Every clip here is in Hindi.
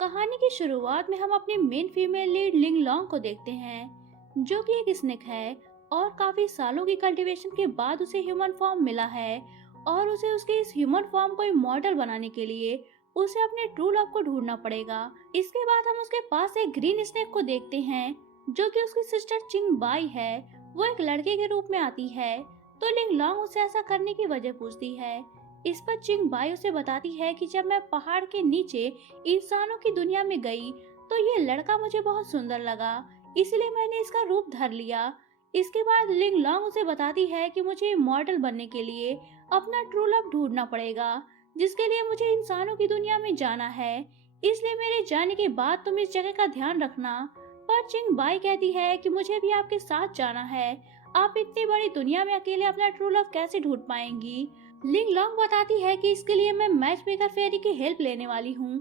कहानी की शुरुआत में हम अपनी मेन फीमेल लीड लिंग लॉन्ग को देखते हैं, जो कि एक स्नेक है और काफी सालों की कल्टीवेशन के बाद उसे ह्यूमन फॉर्म मिला है और उसे उसके इस ह्यूमन फॉर्म को इमॉर्टल बनाने के लिए उसे अपने ट्रू लव को ढूंढना पड़ेगा। इसके बाद हम उसके पास एक ग्रीन स्नेक को देखते हैं, जो कि उसकी सिस्टर चिंग बाई है। वो एक लड़के के रूप में आती है, तो लिंग लॉन्ग उसे ऐसा करने की वजह पूछती है। इस पर चिंग बाई उसे बताती है कि जब मैं पहाड़ के नीचे इंसानों की दुनिया में गई तो ये लड़का मुझे बहुत सुंदर लगा, इसलिए मैंने इसका रूप धर लिया। इसके बाद लिंग लॉन्ग उसे बताती है कि मुझे इमॉर्टल बनने के लिए अपना ट्रू लव ढूंढना पड़ेगा, जिसके लिए मुझे इंसानों की दुनिया में जाना है। इसलिए मेरे जाने के बाद तुम इस जगह का ध्यान रखना। पर चिंग बाई कहती है कि मुझे भी आपके साथ जाना है। आप इतनी बड़ी दुनिया में अकेले अपना ट्रू लव कैसे ढूंढ पाएंगी? लिंग लॉन्ग बताती है कि इसके लिए मैं मैच मेकर फेरी की हेल्प लेने वाली हूँ।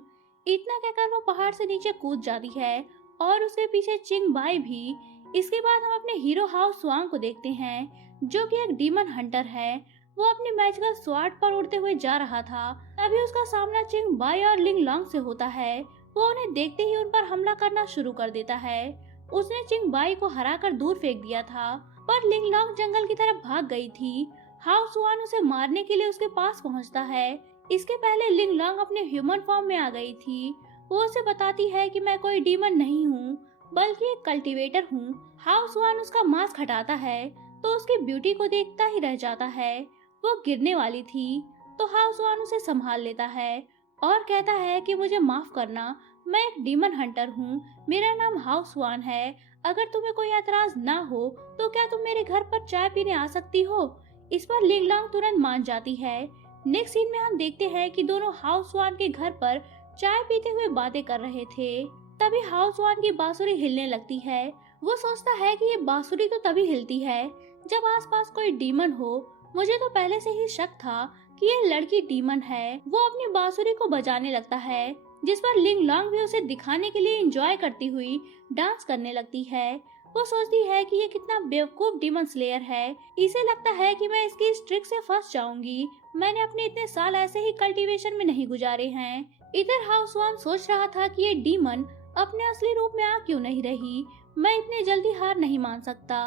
इतना कहकर वो पहाड़ से नीचे कूद जाती है और उसके पीछे चिंग बाई भी। इसके बाद हम अपने हीरो हाउ स्वांग को देखते हैं, जो कि एक डीमन हंटर है। वो अपनी मैजिकल स्वॉर्ड पर उड़ते हुए जा रहा था, तभी उसका सामना चिंग बाई और लिंग लॉन्ग से होता है। वो उन्हें देखते ही उन पर हमला करना शुरू कर देता है। उसने चिंग बाई को हराकर दूर फेंक दिया था, पर लिंग लॉन्ग जंगल की तरफ भाग गई थी। हाउ स्वान उसे मारने के लिए उसके पास पहुंचता है। इसके पहले लिंग लॉन्ग अपने ह्यूमन फॉर्म में आ गई थी। वो उसे बताती है कि मैं कोई डीमन नहीं हूँ, बल्कि एक कल्टीवेटर हूँ। हाउ स्वान उसका मास्क हटाता है तो उसकी ब्यूटी को देखता ही रह जाता है। वो गिरने वाली थी, तो हाउ स्वान उसे संभाल लेता है और कहता है कि मुझे माफ करना, मैं एक डीमन हंटर हूँ। मेरा नाम हाउ स्वान है। अगर तुम्हें कोई एतराज ना हो तो क्या तुम मेरे घर पर चाय पीने आ सकती हो? इस पर लिंग लॉन्ग तुरंत मान जाती है। नेक्स्ट सीन में हम देखते हैं कि दोनों हाउ स्वान के घर पर चाय पीते हुए बातें कर रहे थे। तभी हाउ स्वान की बांसुरी हिलने लगती है। वो सोचता है कि ये बांसुरी तो तभी हिलती है जब आसपास कोई डीमन हो। मुझे तो पहले से ही शक था कि ये लड़की डीमन है। वो अपनी बांसुरी को बजाने लगता है, जिस पर लिंग लॉन्ग भी उसे दिखाने के लिए एंजॉय करती हुई डांस करने लगती है। वो सोचती है कि ये कितना बेवकूफ डीमन स्लेयर है। इसे लगता है कि मैं इसकी इस ट्रिक से फंस जाऊंगी। मैंने अपने इतने साल ऐसे ही कल्टीवेशन में नहीं गुजारे हैं। इधर हाउस स्वान सोच रहा था कि ये डीमन अपने असली रूप में आ क्यों नहीं रही। मैं इतने जल्दी हार नहीं मान सकता।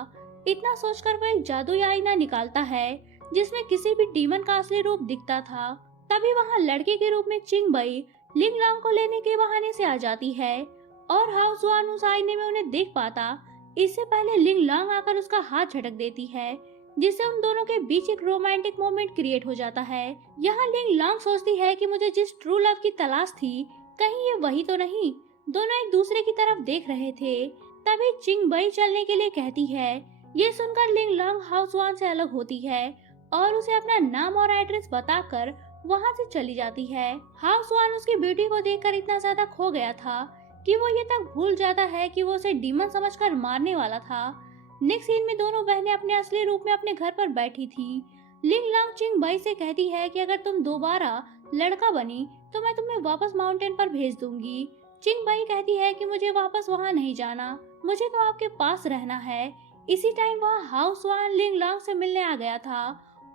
इतना सोचकर वो एक जादुई आईना निकालता है, जिसमें किसी भी डीमन का असली रूप दिखता था। तभी वहाँ लड़के के रूप में चिंग बई लिंग लॉन्ग को लेने के बहाने से आ जाती है और हाउस स्वान उस आईने में उन्हें देख पाता। इससे पहले लिंग लॉन्ग आकर उसका हाथ झटक देती है, जिससे उन दोनों के बीच एक रोमांटिक मोमेंट क्रिएट हो जाता है। यहाँ लिंग लॉन्ग सोचती है कि मुझे जिस ट्रू लव की तलाश थी, कहीं ये वही तो नहीं। दोनों एक दूसरे की तरफ देख रहे थे। तभी चिंग बई चलने के लिए कहती है। ये सुनकर लिंग लॉन्ग हाउस स्वान से अलग होती है और उसे अपना नाम और एड्रेस बताकर वहाँ से चली जाती है। हाउस स्वान उसकी ब्यूटी को देखकर इतना ज्यादा खो गया था कि वो ये तक भूल जाता है कि वो उसे डीमन समझकर मारने वाला था। नेक्स्ट सीन में दोनों बहनें अपने असली रूप में अपने घर पर बैठी थी। लिंग लॉन्ग चिंग बई से कहती है कि अगर तुम दोबारा लड़का बनी तो मैं तुम्हें वापस माउंटेन पर भेज दूंगी। चिंग बई कहती है कि मुझे वापस वहाँ नहीं जाना, मुझे तो आपके पास रहना है। इसी टाइम वहाँ हाउस स्वान लिंग लॉन्ग से मिलने आ गया था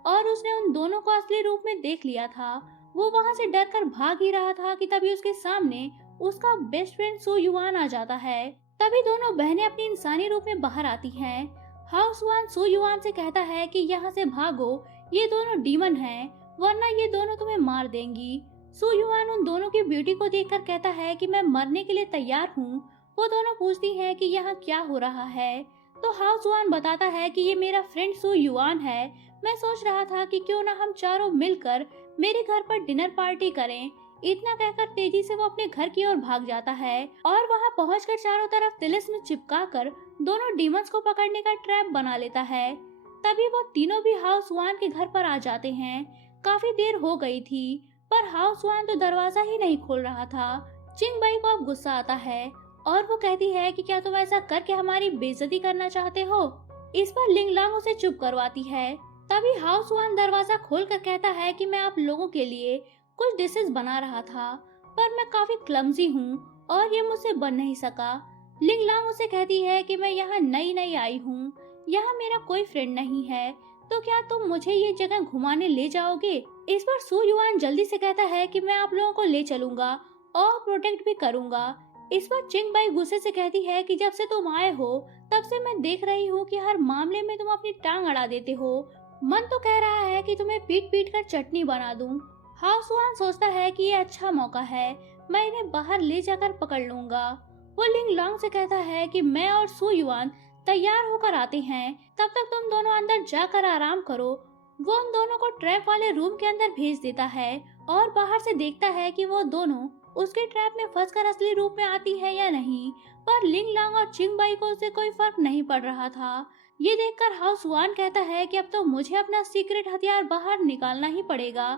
और उसने उन दोनों को असली रूप में देख लिया था। वो वहाँ से डर कर भाग ही रहा था कि तभी उसके सामने उसका बेस्ट फ्रेंड सो युआन आ जाता है। तभी दोनों बहनें अपनी इंसानी रूप में बाहर आती हैं। हाउस वान सो युआन से कहता है कि यहाँ से भागो, ये दोनों डीमन हैं, वरना ये दोनों तुम्हें मार देंगी। सो युआन उन दोनों की ब्यूटी को देखकर कहता है कि मैं मरने के लिए तैयार हूँ। वो दोनों पूछती हैं कि यहाँ क्या हो रहा है, तो हाउस वान बताता है कि ये मेरा फ्रेंड सो युआन है। मैं सोच रहा था कि क्यों ना हम चारों मिलकर मेरे घर पर डिनर पार्टी करें। इतना कहकर तेजी से वो अपने घर की ओर भाग जाता है और वहां पहुंचकर चारों तरफ तिलिस्म चिपकाकर दोनों डीमंस को पकड़ने का ट्रैप बना लेता है। तभी वो तीनों भी हाउस वान के घर पर आ जाते हैं। काफी देर हो गई थी, पर हाउस वान तो दरवाजा ही नहीं खोल रहा था। चिंग बई को अब गुस्सा आता है और वो कहती है कि क्या तुम ऐसा करके हमारी बेइज्जती करना चाहते हो? इस पर लिंग लॉन्ग उसे चुप करवाती है। तभी हाउस वान दरवाजा खोलकर कहता है कि मैं आप लोगों के लिए कुछ डिशेस बना रहा था, पर मैं काफी क्लमजी हूँ और ये मुझसे बन नहीं सका। लिंग लॉन्ग उसे कहती है कि मैं यहाँ नई नई आई हूँ, यहाँ मेरा कोई फ्रेंड नहीं है, तो क्या तुम मुझे ये जगह घुमाने ले जाओगे? इस पर सू युआन जल्दी से कहता है कि मैं आप लोगों को ले चलूंगा और प्रोटेक्ट भी करूंगा। इस पर चिंग बाई गुस्से से कहती है कि जब से तुम आए हो तब से मैं देख रही हूँ कि हर मामले में तुम अपनी टांग अड़ा देते हो। मन तो कह रहा है कि तुम्हें पीट पीट कर चटनी बना दूं। हाउस वान सोचता है कि ये अच्छा मौका है, मैं इन्हें बाहर ले जाकर पकड़ लूंगा। वो लिंग लॉन्ग से कहता है कि मैं और सु युआन तैयार होकर आते हैं, तब तक तुम दोनों अंदर जाकर आराम करो। वो उन दोनों को ट्रैप वाले रूम के अंदर भेज देता है और बाहर से देखता है कि वो दोनों उसके ट्रैप में फंसकर असली रूप में आती है या नहीं। पर लिंग लॉन्ग और चिंग बाई को उससे कोई फर्क नहीं पड़ रहा था। ये देखकर हाउस वान कहता है कि अब तो मुझे अपना सीक्रेट हथियार बाहर निकालना ही पड़ेगा।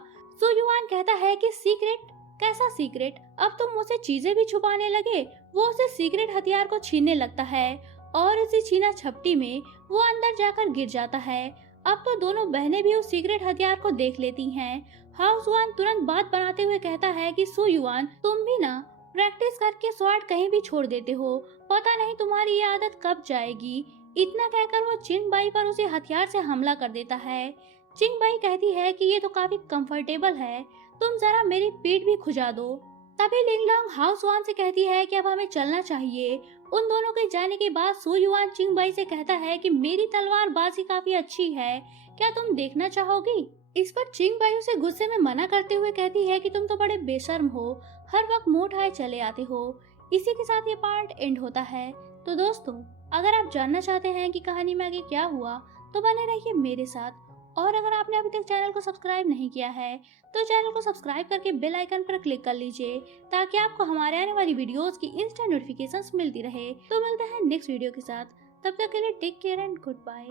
सु युआन कहता है कि सीक्रेट? कैसा सीक्रेट? अब तुम मुझसे चीजें भी छुपाने लगे। वो उसे सीक्रेट हथियार को छीनने लगता है और इसी छीना झपटी में वो अंदर जाकर गिर जाता है। अब तो दोनों बहनें भी उस सीक्रेट हथियार को देख लेती हैं। हाउस वान तुरंत बात बनाते हुए कहता है कि सु युआन, तुम भी ना प्रैक्टिस करके स्वॉर्ड कहीं भी छोड़ देते हो, पता नहीं तुम्हारी ये आदत कब जाएगी। इतना कहकर वो चिंग बाई पर उसे हथियार से हमला कर देता है। चिंग बाई कहती है कि ये तो काफी कंफर्टेबल है, तुम जरा मेरी पीठ भी खुजा दो। तभी लिंगलोंग हाउस वान से कहती है कि अब हमें चलना चाहिए। उन दोनों के जाने के बाद सु युआन चिंग बाई से कहता है कि मेरी तलवार बाजी काफी अच्छी है, क्या तुम देखना चाहोगी? इस पर चिंग बाई उसे गुस्से में मना करते हुए कहती है कि तुम तो बड़े बेशर्म हो, हर वक्त मुंह उठाए चले आते हो। इसी के साथ ये पार्ट एंड होता है। तो दोस्तों, अगर आप जानना चाहते हैं कि कहानी में आगे क्या हुआ तो बने रहिए मेरे साथ। और अगर आपने अभी तक चैनल को सब्सक्राइब नहीं किया है तो चैनल को सब्सक्राइब करके बेल आइकन पर क्लिक कर लीजिए ताकि आपको हमारे आने वाली वीडियोस की इंस्टेंट नोटिफिकेशंस मिलती रहे। तो मिलते हैं नेक्स्ट वीडियो के साथ, तब तक के लिए take care and good bye.